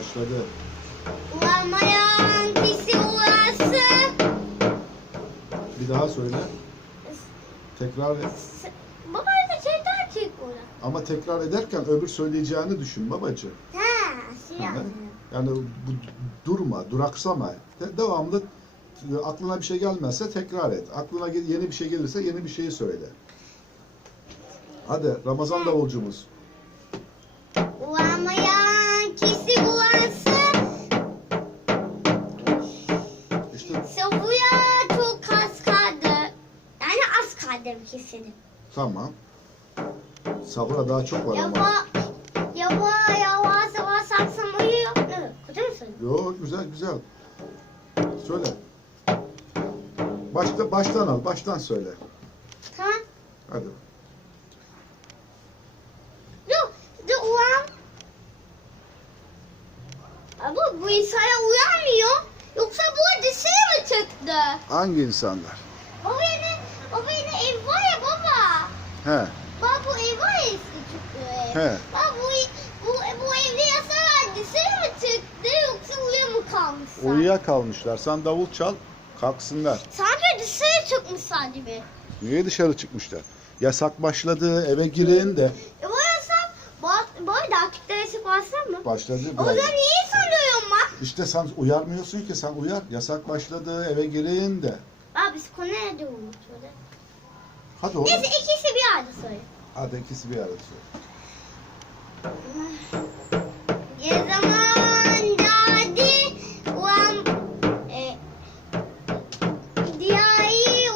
Başladı. Uyanmayan kişi uyansın. Bir daha söyle. Tekrar et. Baba da şeytan çek onu. Ama tekrar ederken öbür söyleyeceğini düşün babacığım. Ha, şey Yani, bu, durma, duraksama. De- devamlı e, aklına bir şey gelmezse tekrar et. Aklına gel- yeni bir şey gelirse yeni bir şeyi söyle. Hadi Ramazan davulcumuz. Kesin. tamam. Sahura daha çok var ama. Yava, yava, yavaş yavaş saksam uyuyor. Evet, kötü mü söylüyorum? Yo güzel güzel. Söyle. Başta baştan al, baştan söyle. Tamam. Hadi. Dur, dur uyan. Abi bu insana uyanmıyor. Yoksa bu dışarı mı çıktı? Hangi insanlar? Baba yine, baba yine ev var ya baba. He. Baba bu ev var ya eski çıktı. He. Baba bu, bu, bu evde yasa var. Dışarı mı çıktı yoksa uyuya mı kalmışlar? Uyuya kalmışlar. Sen davul çal, kalksınlar. Sanki dışarı çıkmışlar gibi. Niye dışarı çıkmışlar? Yasak başladı, eve girin de. E bu yasak. Bu, bu arada akitte yasak başlar mı? Başladı. O zaman niye söylüyorum ben? İşte sen uyarmıyorsun ki sen uyar. Yasak başladı, eve girin de. Abi biz konu nerede olmuş öyle? Hadi oğlum. Neyse ikisi bir arada söyle. Hadi ikisi bir arada söyle. Ne zaman geldi ulan e,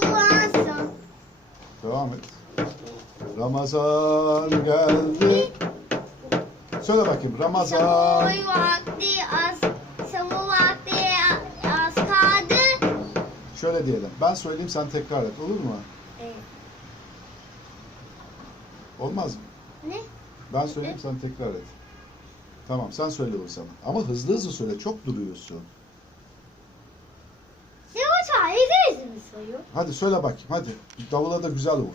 uyansın. Devam et. Ramazan geldi. Söyle bakayım. Ramazan. Sabah vakti az, sabah vakti az kaldı. Şöyle diyelim. Ben söyleyeyim sen tekrar et. Olur mu? E, Olmaz mı? ne? Ben söyleyeyim sen tekrar et. Tamam sen söyle o zaman. Ama hızlı hızlı söyle. Çok duruyorsun. Sen o tarihi mi soruyor? Hadi söyle bakayım. Hadi. Davula da güzel vur.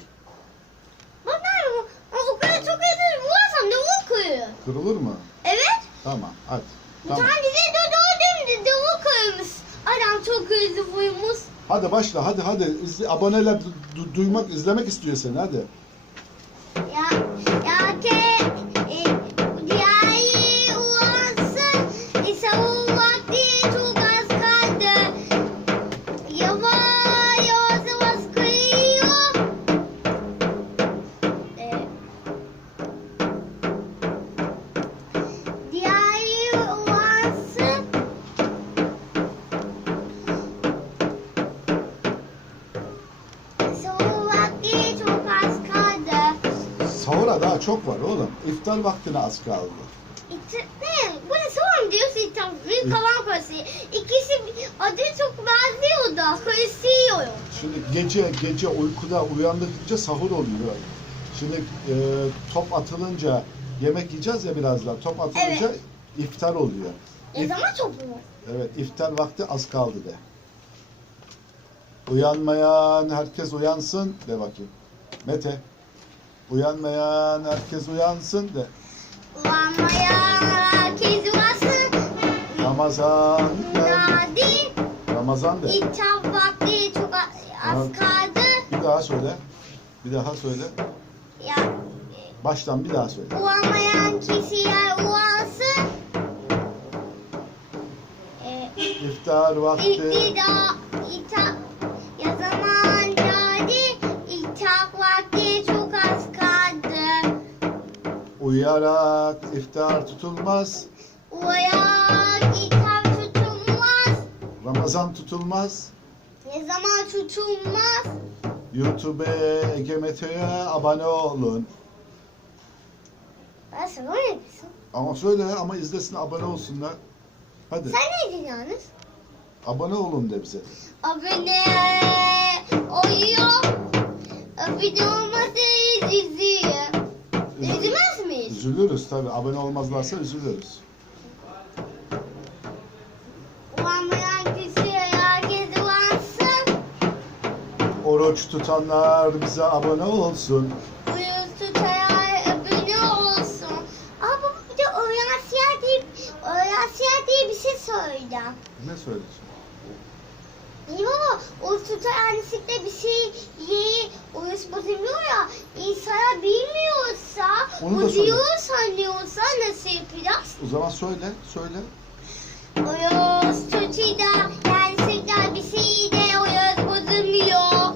Bak bu? Ama o kadar çok ezeli vurursam ne okuyor? Kırılır mı? Evet. Tamam. Hadi. Bir Tamam. tane de doğru demdi de okuyormuş. Adam çok hızlı vurmuş. Hadi başla. Hadi hadi. İzle, aboneler du- du- duymak, izlemek istiyor seni. Hadi. Ya ya Daha çok var oğlum. İftar vaktine az kaldı. İti, ne? Bu ne sorun diyorsun İtam. Bir kalan karısı. İkisi adı çok benziyor da karışıyor. Şimdi gece gece uykuda uyandıkça sahur oluyor. Şimdi e, top atılınca yemek yiyeceğiz ya birazdan. Top atılınca Evet. iftar oluyor. Ne İf- zaman çok mu? evet iftar vakti az kaldı de. Uyanmayan herkes uyansın de bakayım. Mete. Uyanmayan herkes uyansın de. Ulanmaya herkes varsın. Ramazan geldi. Nadi. Ramazan de. İtap vakti çok az kaldı. Bir daha söyle. Bir daha söyle. Ya Baştan bir daha söyle. ulanmayan kişiler uyansın. E, İftar vakti. İktidar, Uyuyarak iftar tutulmaz. Uyak itap tutulmaz, Ramazan tutulmaz. ne zaman tutulmaz. YouTube'e Ege Mete'ye abone olun. Ben sana ne yapıyorsun? Ama söyle ama izlesin abone olsunlar. Hadi Sen ne diyorsun? abone olun de bize. Abone oluyor, abone olmazsa izliyor. İzlemez? Üzülürüz tabi. Abone olmazlarsa üzülürüz. Oruç tutanlar bize abone olsun. Uyuz tutarak abone olsun. Aa baba bir de Oryansiya deyip Oryansiya söyleyeceğim. Ne söyleyeceksin? Yok, o tutar yanlışlıkla bir şey yeyi uyuz bozulmuyor ya. İnsana Onu da bu söyle. diyor sanıyorsa nasıl yapacağız? O zaman söyle, söyle. Uyuz tutar yanlışlıkla bir şey de uyuz bozulmuyor.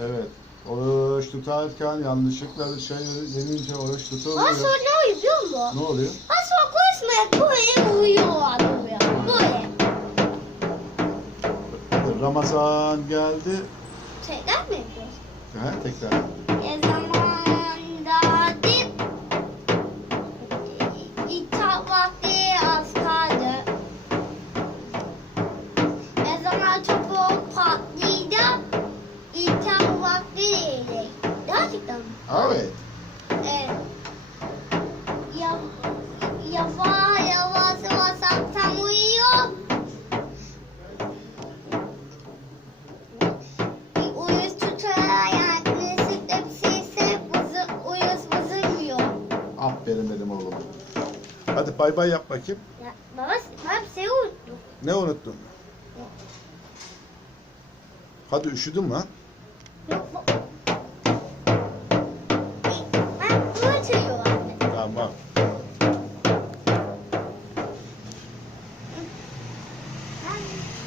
Evet. Oruç tutarken yanlışlıkla bir şey yenince oruç tutulmuyor. sonra ne oluyor biliyor musun? Ne oluyor? Ondan sonra konuşmaya böyle uyuyor adam ya. Böyle. Ramazan geldi. Tekrar mı yapıyoruz? Ha, tekrar. Ne zamanda yavaş yavaş yavaş tam uyuyor. Uyuz tutarak yaklaşıkta bir şeyse buzu, uyuz bozulmuyor. Aferin benim oğlum. Hadi bay bay yap bakayım. Ya, baba, baba bir şey unuttum. Ne unuttun? Hadi üşüdün mü? Yok,